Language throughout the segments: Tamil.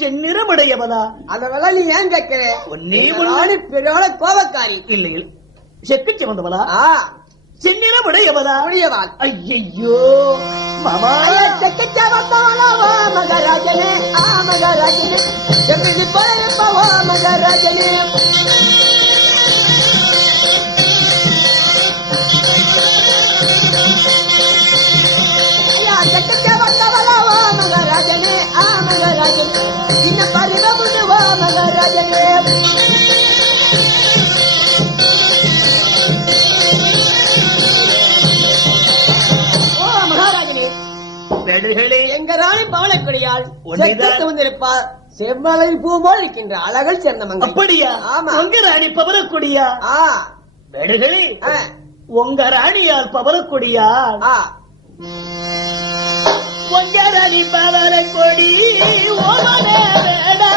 செந்நிறமுடையவளா? அதெல்லாம் நீ ஏன் கேட்கிற? நீ பெரிய கோபக்காரி இல்லை, செக்கு சிவந்தவளா? செந்நிறமுடையவளா? உடையவாள். ஐயோ மாமா, செக்கு சிவந்தவளா மகாராஜனே, மகாராஜனே எப்படி போயப்பவா மகாராஜனே. செக்கு வந்தவளா மகாராஜனே, மகாராஜனே சின்ன பருவமுடுவா மகாராஜனே. எங்க ராணி பவளக்கொடியாள் வந்திருப்பார். செம்மலை பூ போல் இருக்கின்ற அழகல் சேர்ந்தவங்க. அப்படியா? ஆமா. உங்க ராணி பவளக்கொடியா? வேடுகளே, உங்க ராணியால் பவளக்கொடியா? உங்க ராணி பவளக்கொடி ஓமனே வேடா.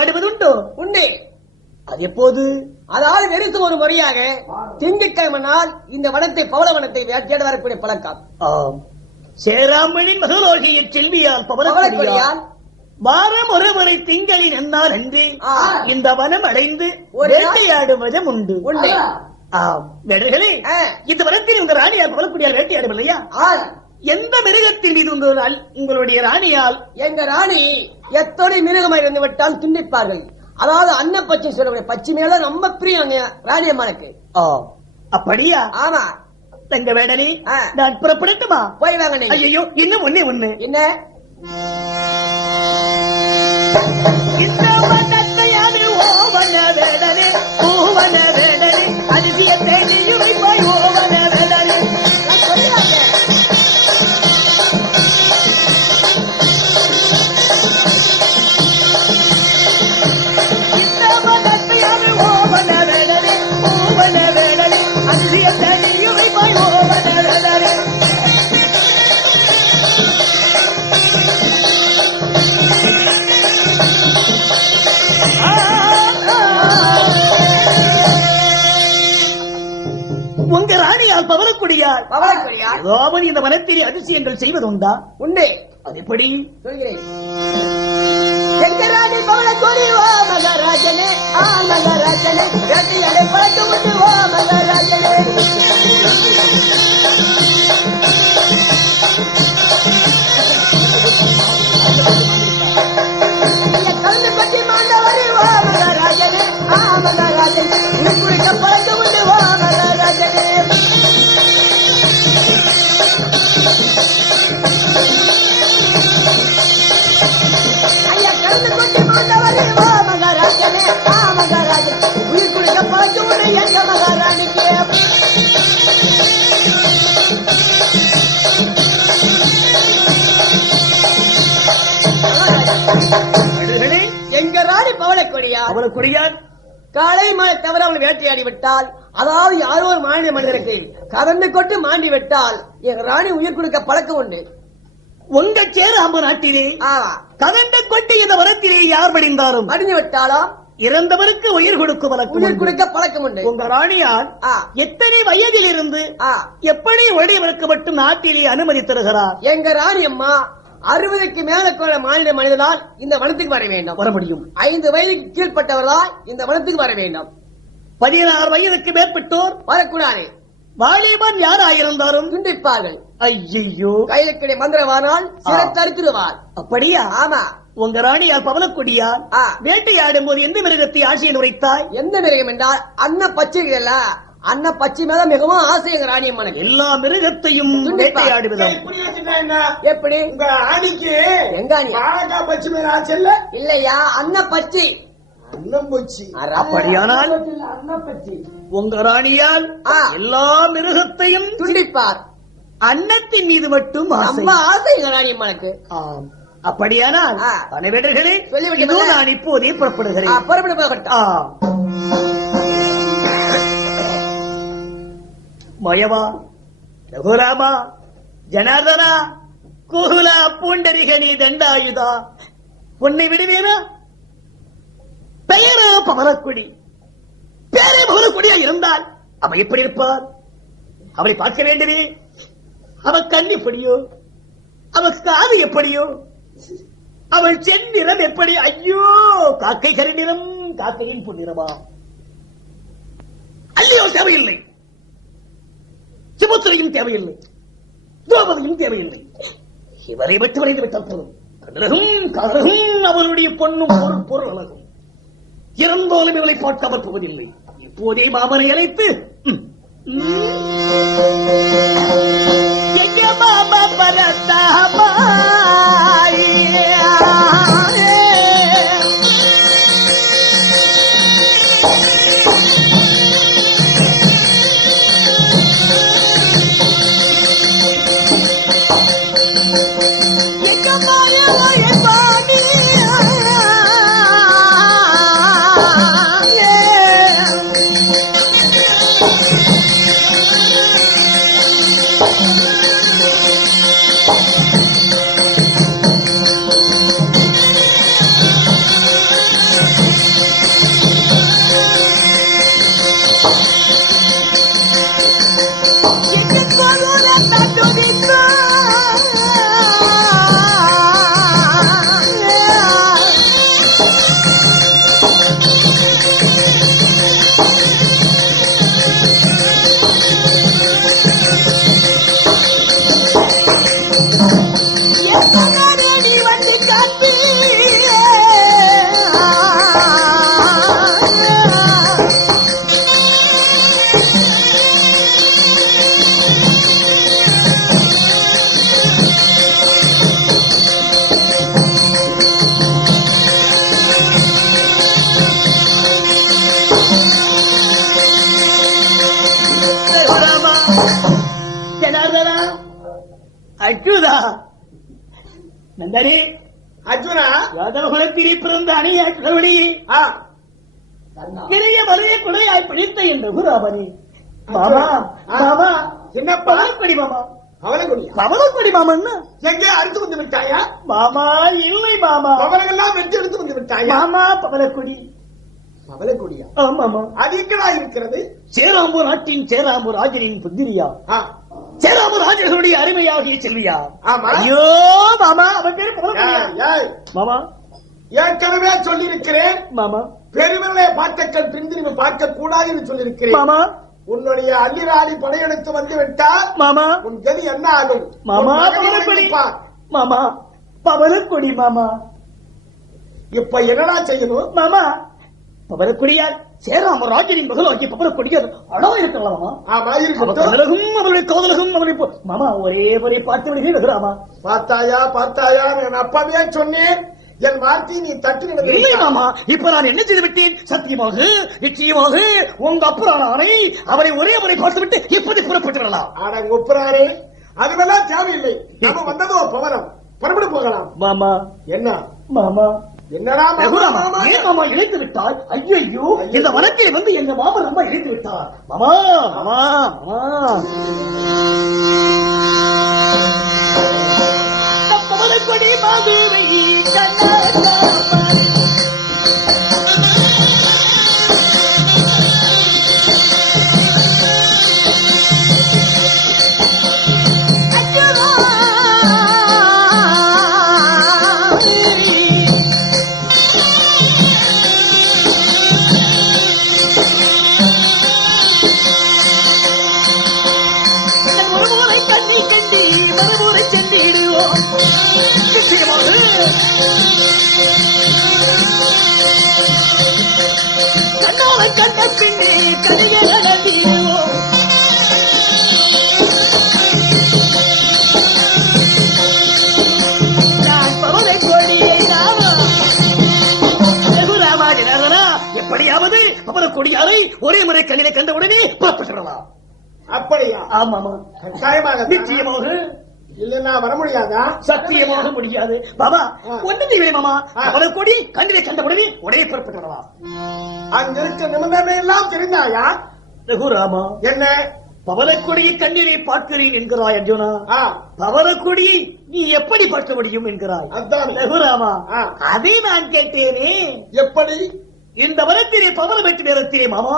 ஆடுவதுண்டோ? உண்டு. அது எப்போது? அதாவது வெறுத்து ஒரு முறையாக திங்கட்கிழமை நாள் இந்த வனத்தை பவளவனத்தை வேட்டையாட வரக்கூடிய பழக்கம். சேராமனின் மகளோகிய செல்வியால் பவளக்கொடியால் வாரம் ஒரு முறை திங்களின் என்னால் அன்றி இந்த வனம் அடைந்து வேட்டையாடுவதும் உண்டு. வேடர்களே, இந்த வனத்தில் உங்க ராணியால் பவளக்கொடியால் வேட்டையாடவில்லையா? எந்த மிருகத்தின் மீது உங்களுடைய ராணியால்? எங்க ராணி எத்தனை மிருகமாக இருந்து விட்டால் துண்டிப்பார்கள். அதாவது அன்ன பச்சை சொல்லக்கூடிய பச்சை மேல ரொம்ப பிரியம் ராணியம்மானுக்கு. அப்படியா? ஆமா. எங்க வேடனி, நான் புறப்படட்டுமா? போய் வாங்க. ஐயோ, இன்னும் ஒண்ணு. என்ன? இந்த வனத்தையாடு ஓவன வேடனே, ஓவன வேடனே அதிசயத்தை நீயும் போய் ஓவன வேடனே. உங்க ராணியால் பவளக்கொடியால் ஏதாவது இந்த வனத்திலே அதிசயங்கள் செய்வதுண்டா? உண்டு. அது எப்படி? சொல்கிறேன். எங்க ராணி பவளக்கொடிவா மகாராஜனே, மகாராஜனே வேட்டையாடை பழக்க உண்டு வா மகாராஜனே. கலந்து பற்றி மாண்டவரி வா மகாராஜனே, மகாராஜனே குறிக்க பழக்க உண்டு வா மகாராஜனே. ஐயா கலந்து பற்றி மாண்டவரி வா மகாராஜனே, மகாராஜனே உயிர் குடிக்க பழக்க உண்டு எங்க மகாராணிக்கு. எங்க ராணி பவளக்கொடியார் காலை மாலை தவிர அவளை வேட்டையாடி விட்டால், அதாவது யாரோ ஒரு மாநில மனிதருக்கு கவர்ந்து கொண்டு மாண்டி விட்டால் எங்க ராணி உயிர் கொடுக்க பழக்கம் உண்டு. உங்க சேராம்பு நாட்டிலே கவர்ந்து கொண்டு இந்த வனத்திலே யார் மடிந்தாலும் மடிந்து விட்டாலும் இறந்தவருக்கு உயிர் கொடுக்கும் பழக்கம் உண்டு. உங்க ராணியார் எத்தனை வயதில் இருந்து எப்படி ஒழியவருக்கு மட்டும் நாட்டிலே அனுமதி தருகிறார்? எங்க ராணி அம்மா 60க்கு மேல மாநில மனிதனால் இந்த வனத்துக்கு வர வேண்டும். வர முடியும். 5 வயதுக்கு கீழ்பட்டவர்களால் இந்த வனத்துக்கு வர வேண்டும். 16 வயதுக்கு மேற்பட்டோர் வரக்கூடாது. வாலிபன் யாராயிருந்தாலும் துண்டிப்பார்கள். ஐயோ, கையிலுக்கிட மந்திரவானால் சிறத்தறுத்துடுவார். அப்படியா? ஆமா. உங்க ராணியால் பவனக்கொடியால் வேட்டையாடும் போது எந்த மிருகத்தை ஆட்சியில் உரைத்தாய்? எந்த மிருகம் என்றால் அன்ன பச்சைகள். அன்ன பச்சை மேல மிகவும் ஆசை எங்க ராணியம்மனுக்கு. எல்லா மிருகத்தையும் வேட்டையாடுவதும் எப்படி? உங்க ஆணிக்கு எங்க ஆணி? பாலக்கா பச்சை மேல ஆச்சு இல்ல? இல்லையா, அன்ன பச்சை. அன்னம் போச்சு. அப்படியானால் அன்னப்பச்சி உங்க ராணியால் எல்லா மிருகத்தையும் துண்டிப்பார். அன்னத்தின் மீது மட்டும் ரொம்ப ஆசை எங்க ராணியம்மனுக்கு. அப்படியானால் பணவீடர்களே, சொல்லிவிட்டு நான் இப்போதே புறப்படுகிறேன். புறப்பட போகட்டும். மயவா, ரகுராமா, ஜனார்தனா, கோகுலா, பூண்டரிகனி, தண்டாயுதா, உன்னை விடுவேனா? பெயரோ பவனக்குடி. பேரே பவனக்குடியா இருந்தால் அவ எப்படி இருப்பார்? அவளை பார்க்க வேண்டுமே. அவ கண் எப்படியோ, அவ காது எப்படியோ, அவள் செந்நிறம் எப்படி? ஐயோ, காக்கை கருநிறம், காக்கையின் பொன்னிறமா? ஐயோ, தேவையில்லை. சிமுத்திரையும் தேவையில்லை, துரோபதியும் தேவையில்லை. இவரை விட்டு வரைந்து விட்டால் போதும். கண்ணழகும் காதலகும் அவருடைய பொண்ணும் பொருள் அழகும். இறந்தாலும் இவளை பார்க்க அவர் போவதில்லை. இப்போதே மாமனை அழைத்து மாமா பரதாமா அர்ஜுனா, நந்தனே, அர்ஜுனா, யாதவகுலத்திலே பிறந்த அணியாற்றபடி இளைய மலையை குடையாய் பிடித்த என்ற குராபனே. மாமா, மாமா, என்ன பவனக்கொடி மாமா? பவனக்கொடி மாமா எங்கே அறுத்து வந்து விட்டாயா? மாமா, இல்லை மாமா. பவனங்கள்லாம் வெற்றி எடுத்து வந்து விட்டாயா? மாமா, பவனக்கொடி. பவனக்கொடியா? ஆமாமா. அது எங்கடா இருக்கிறது? சேராம்பூர் நாட்டின் சேராம்பூர் ராஜனின் புத்திரியா, சேராம்பூர் ராஜர்களுடைய அருமையாகிய செல்வியா. ஐயோ மாமா, அவன் பேரு பவனக்கொடியா? மாமா, ஏற்கனவே சொல்லியிருக்கிறேன் மாமா, பெருமலை பார்க்கல் பிரிந்து பார்க்க கூடாது என்று சொல்லியிருக்கிறேன் மாமா. உன்னுடைய அள்ளிராணி படையெடுத்து வந்து விட்டால் மாமா, உன் கதி என்ன ஆகும்? மாமா, பவனக்கொடி மாமா, பவனக்கொடி மாமா. இப்ப என்னடா செய்யணும் மாமா? பவனக்கொடியார் சேராம ராஜனின் மகளாகிய பவனக்கொடியார் அழகா இருக்கலாமா? ஆமா, இருக்கட்டும். அவருடைய காதலகும் அவருடைய மாமா ஒரே ஒரே பார்த்து விடுகிறாமா? பார்த்தாயா பார்த்தாயா? நான் அப்பவே சொன்னேன், என் வார்த்தையை நீ தட்டு இல்லை மாமா. இப்ப நான் என்ன செய்து விட்டேன்? சத்தியமாக நிச்சயமாக உங்க அப்புறான ஆணை அவரை ஒரே முறை பார்த்துவிட்டு இப்படி புறப்பட்டு வரலாம். ஆனா ஒப்புறாரே, அதுவெல்லாம் தேவையில்லை. நம்ம வந்ததோ பவனம், புறப்பட போகலாம். மாமா, என்ன மாமா? என்னடா மாமா? ஏன் மாமா இழைத்து விட்டால்? ஐயோ, இந்த வழக்கில் வந்து எங்க மாமா ரொம்ப இழைத்து விட்டார். மாமா, மாமா, மாமா. பவனக்கொடி மாதுவை கண்ணாமா. மறுமுறை சென்றிடுவோம். நிச்சயமாக கண்ணாவை கண்ட பின்னே கலியை நடத்திடுவோம். நான் பவனை கொடியை எப்படியாவது அவர கொடியாரை ஒரே முறை கண்ணிலே கண்டவுடனே புறப்பட்டுடலாம். அப்படியா? ஆமாமா, கட்டாயமாக. நிச்சயமாக. இல்லன்னா வர முடியாதா? சத்தியமாக முடியாது. பாபா ஒன்னு மாமா, அவர கொடி கண்ணிலே கண்டவுடனே உடனே புறப்பட்டுடலாம். அங்க இருக்க நிபந்தனை எல்லாம் தெரிந்தாயா? ரகுராமா, என்ன பவனக்கொடியை கண்ணிலே பார்க்கிறேன் என்கிறாய் அர்ஜுனா. பவனக்கொடியை நீ எப்படி பார்க்க முடியும் என்கிறாய். அதான் ரகுராமா, அதை நான் கேட்டேனே. எப்படி? இந்த வனத்திலே பவனம் வெற்றி நேரத்திலே மாமா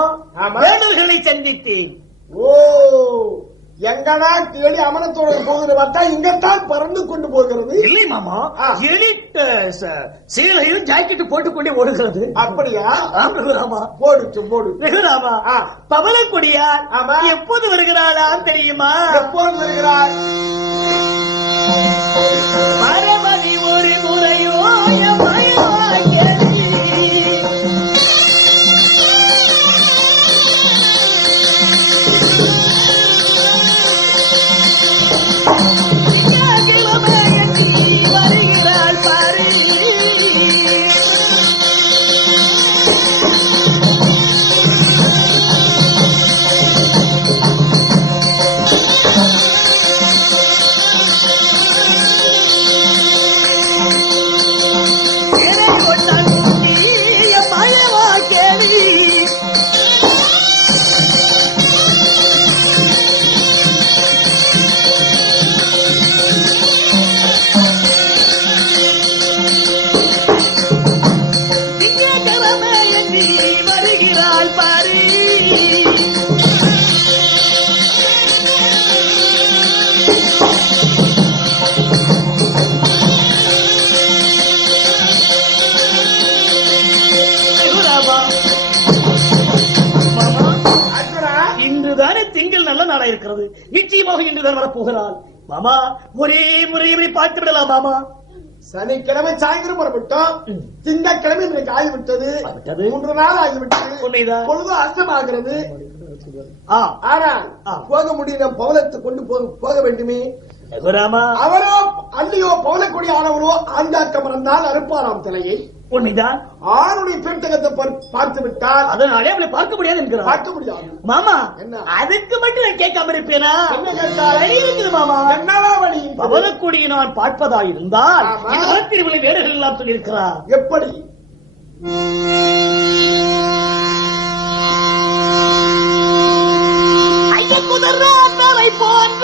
வேடர்களை சந்தித்தேன். ஓ, எங்கடா தேடி அமரத்தோட போகிற பார்த்தா இங்கத்தான் பறந்து கொண்டு போகிறது. இல்லை மாமா, எலிட்ட சீலையும் ஜாக்கெட் போட்டுக்கொண்டே ஓடுகிறது. அப்படியா? ரகுராமா, போடுச்சு போடு. ரகுராமா, பவனக்கொடியார் எப்போது வருகிறாளாம் தெரியுமா? எப்போது வருகிறார்? மரமதி ஒரு முறையோ வருகிறாள் பாரு. திங்கள் நல்ல நாடா இருக்கிறது. நிச்சயமாக இன்றுதான் வரப்போகிறாள். மாமா, ஒரே முறை பார்த்து விடலாம் மாமா. சனிக்கிழமை சாயந்தரம் புறப்பட்டோம். திங்கட்கிழமை இன்றைக்கு ஆகிவிட்டது. 3 நாள் ஆகிவிட்டது. பொழுது அஸ்தமாகிறது. ஆனால் போக முடியும். பவனத்தை கொண்டு போக வேண்டுமே. அவரோ அல்லையோ பவனக்கொடி ஆனவரோ ஆண்டாக்க மறந்தால் அறுப்பாராம் தலையை. உண்மைதான். ஆணுடைய பெருந்தகத்தை பார்த்து விட்டால் அதனாலே அவளை பார்க்க முடியாது என்கிறார். பார்க்க முடியாது மாமா. அதுக்கு மட்டும் நான் கேட்காம இருப்பேனா? என்ன கேட்டால் இருக்குது மாமா. என்னவா வழி? பவனக்கொடியை நான் பார்ப்பதா இருந்தால் இந்த வனத்திருவிழை வேடுகள் எல்லாம் சொல்லியிருக்கிறார். எப்படி? ஐயக்குதரை போன்ற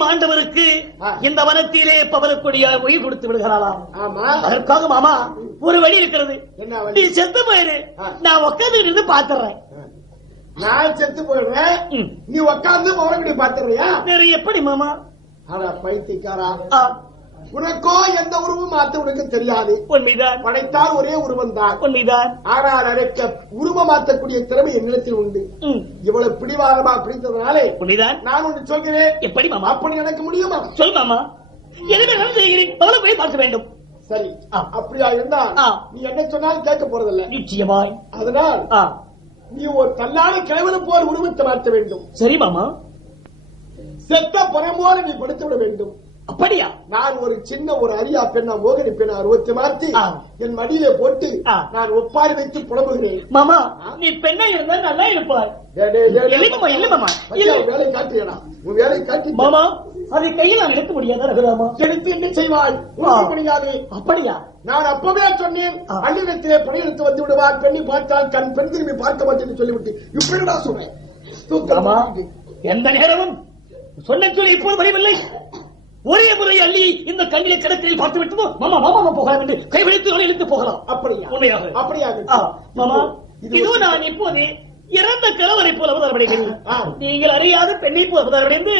மாண்டவருக்கு இந்த வனத்திலே பவனக்கொடியார் உயிர் கொடுத்து விடுகிறாளாம். அதற்காக மாமா ஒரு வழி இருக்கிறது. நீ செத்து போயிரு, நான் உட்கார்ந்து இருந்து பாத்துறேன். நான் செத்து போயிடுறேன், நீ உட்கார்ந்து பவனக்கொடி பாத்துறியா? வேற எப்படி மாமா? பைத்தியக்காரா, உனக்கோ எந்த உருவம் மாத்த உனக்கு தெரியாது. உண்மைதான். படைத்தால் ஒரே உருவம் தான். உண்மைதான். ஆனால் அதற்கு உருவம் மாற்றக்கூடிய திறமை என்னிடத்தில் உண்டு. இவ்வளவு பிடிவாதமா பிடித்ததுனாலே உண்மைதான். நான் ஒன்று சொல்கிறேன். எப்படி மாமா? அப்படி எனக்கு முடியுமா? சொல் மாமா. எதுவே நான் செய்கிறேன். அவளை போய் பார்க்க வேண்டும். சரி, அப்படியா இருந்தா நீ என்ன சொன்னாலும் கேட்க போறதில்ல. நிச்சயமாய். அதனால் நீ ஒரு தள்ளாட கிழவனை போல் உருவத்தை மாற்ற வேண்டும். சரி மாமா. செத்த புறம் போல நீ படுத்து விட வேண்டும். அப்படியா? நான் ஒரு சின்ன ஒரு அரியா பெண்ணா மோகனி பெண்ணா உருவத்தை மாற்றி என் மடியிலே போட்டு நான் ஒப்பாரி வைத்து புலம்புகிறேன். மாமா நீ பெண்ணா இருந்தா நல்லா இருப்பார். இல்ல மாமா, வேலை காட்டுறா. உன் வேலை காட்டி மாமா அதை கையில் நான் எடுக்க முடியாத ரகுராமா. எடுத்து என்ன செய்வாய்? முடியாது. அப்படியா? நான் அப்பவே சொன்னேன் அள்ளிடத்திலே பணியெடுத்து வந்து விடுவார். பெண்ணை பார்த்தால் கண் பெண் திரும்பி பார்க்க மாட்டேன்னு சொல்லிவிட்டு இப்படிடா சொன்னேன். எந்த நேரமும் சொன்ன சொல்லி இப்போது வரவில்லை. ஒரே முறை அள்ளி இந்த கண்ணிலே கடற்கரையில் பார்த்து விட்டதோ மாமா மாமா போகலாம் என்று கைவிழித்து இழுத்து போகலாம். அப்படியா? உண்மையாக? அப்படியாக. மாமா இதோ நான் இப்போது இறந்த கிழவரை போல அவதாரமடைகிறேன். நீங்கள் அறியாத பெண்ணை போல அவதாரமடைந்து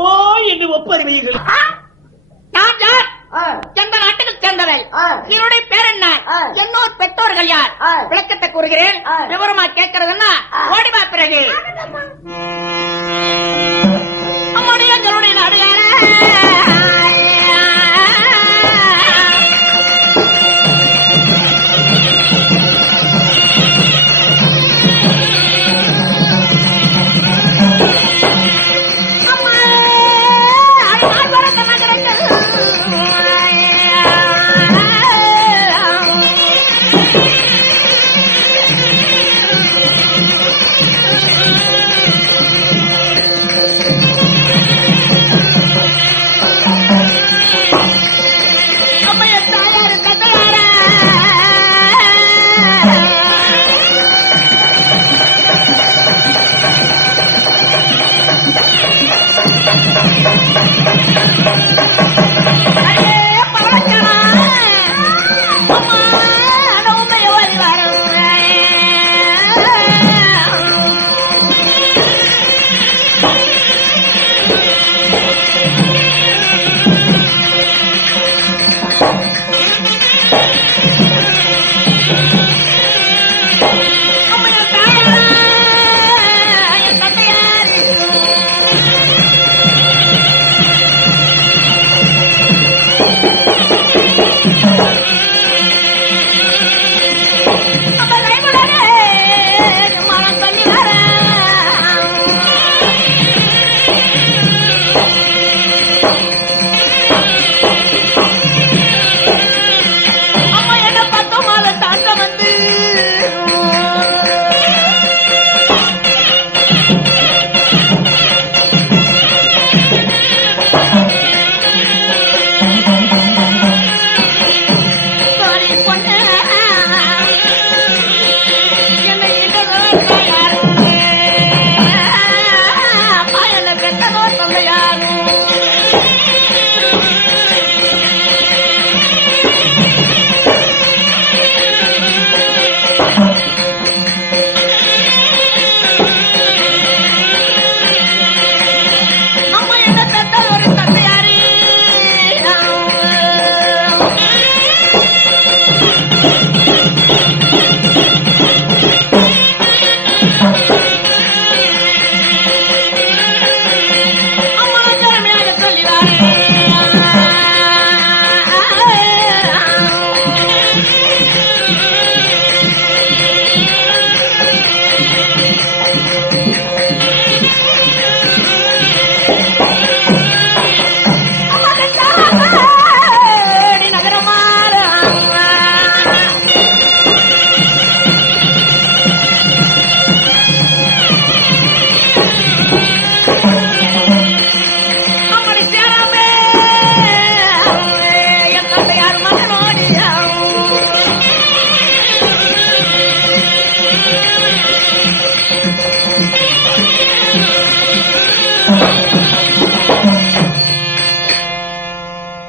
ஓ என்று ஒப்பறிவீர்கள். நான் யார்? எந்த நாட்டுக்கு சேர்ந்தவள்? என்னுடைய பேர் என்ன? என்னோட பெற்றோர்கள் யார்? விளக்கத்தை கூறுகிறேன். விவரமா கேட்கறதுன்னா ஓடிவா. பிறகு அம்மாடைய என்னுடைய நாடு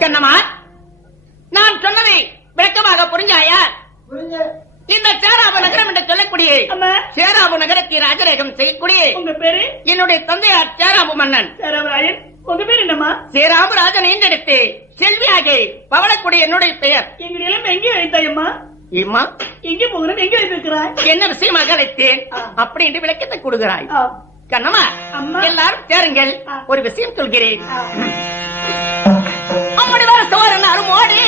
கண்ணம்மா, நான் சொன்னதை விளக்கமாக புரிஞ்சாயா? இந்த சேராபு நகரம் என்று சொல்லக்கூடிய சேராபு நகரத்தை ராஜரேகம் செய்யக்கூடிய உங்க பேரு? என்னுடைய தந்தையார் சேராபு மன்னன். சேராபராயன். உங்க பேர் என்னம்மா? சேராபு ராஜன் என்றெடுத்து செல்வியாகி பவளக்குடி என்னுடைய பெயர். எங்க நிலம் எங்கே வைத்தாயம்மா? இம்மா எங்கே போகிறேன்? எங்கே வைத்திருக்கிறாய்? என்ன விஷயமாக அழைத்தேன் அப்படி என்று விளக்கத்தை கொடுக்கிறாய். கண்ணம்மா, அம்மா. எல்லாரும் சேருங்கள், ஒரு விஷயம் சொல்கிறேன். அம்மடி வர சோரன் அருமோடி